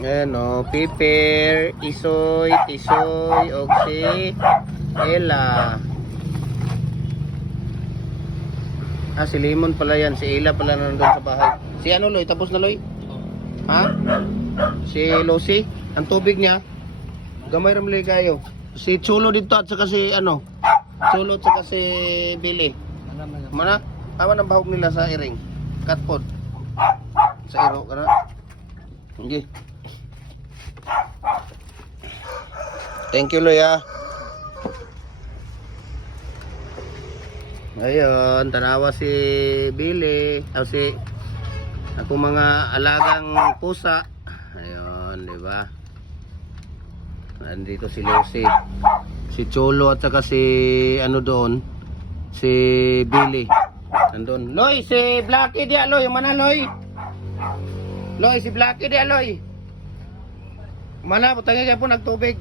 Ayan o, Piper, Isoy, Tisoy, og si Ella. Ah, si Lemon pala yan. Si Ella pala nandun sa bahay. Si ano, Loy? Tapos na, Loy? Ha? Si Lucy? Ang tubig niya? Gamay ramli kayo. Si Chulo dito at saka si ano? Chulo at saka si Billy. Mana? Tama ng bahog nila sa iring. Catpod. Sa iro. Kana? Okay. Thank you, Loy, ah. Ayun, tanawa si Billy. O si akong mga alagang pusa. Ayun, di ba? Nandito si Lucy. Si Cholo at saka si ano doon? Si Billy. Nandun. Loy, si Blackie dia, Loy. Mana, Loy? Loy, si Blackie dia, Loy. Mana, putangin kayo po nagtubig.